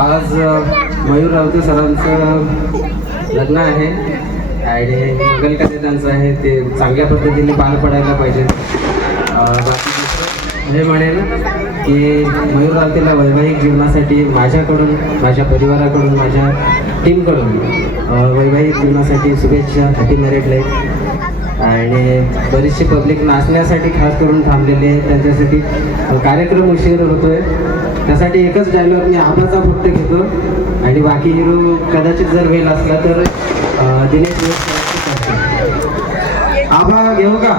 आज मयूर रावते सरांचं लग्न आहे आणि मंगलकार्य त्यांचं आहे, ते चांगल्या पद्धतीने पार पडायला पाहिजे. बाकी दुसरं हे म्हणेन की मयूर रावतेला वैवाहिक जीवनासाठी माझ्याकडून, माझ्या परिवाराकडून, माझ्या टीमकडून वैवाहिक जीवनासाठी शुभेच्छा. Happy married life. आणि बरीचशी पब्लिक नाचण्यासाठी खास करून थांबलेली आहे, त्यांच्यासाठी कार्यक्रम उशीर होतोय. त्यासाठी एकच डायलॉग मी आबाचा फक्त घेतो आणि बाकी हिरो कदाचित जर वेळ असला तर दिनेश आबा घेऊ का?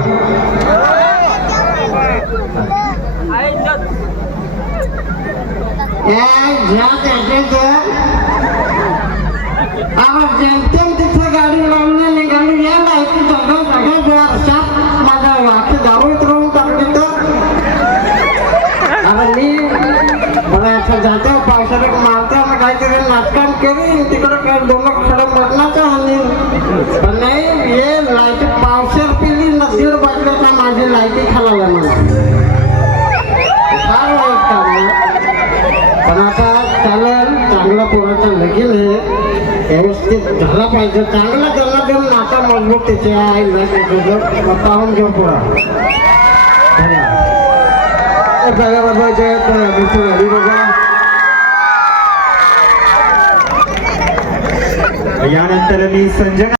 जेमतेम तिथं गाडी लावून निघाली यायला वर्षात माझा वाट गावी उतरवून टाकली तर आता मी मला असं जातो पावसाळ्यात मारता काहीतरी नाचकाम करीन तिकडं काय दोन खडं मरणाचं आणीन. पण नाही हे लाईट पावसाळ्यात पिली ना 1.5 बाटल्याचा माझी लाईटी खालायला मला फार वाईट काम. पण आता चालेल, चांगला पोराचा लगीन आहे, व्यवस्थित झाला पाहिजे, चांगला त्यांना देऊन नाता मजबूत त्याच्या आईला पाहून घेऊ पुढा. यानंतर मी संजय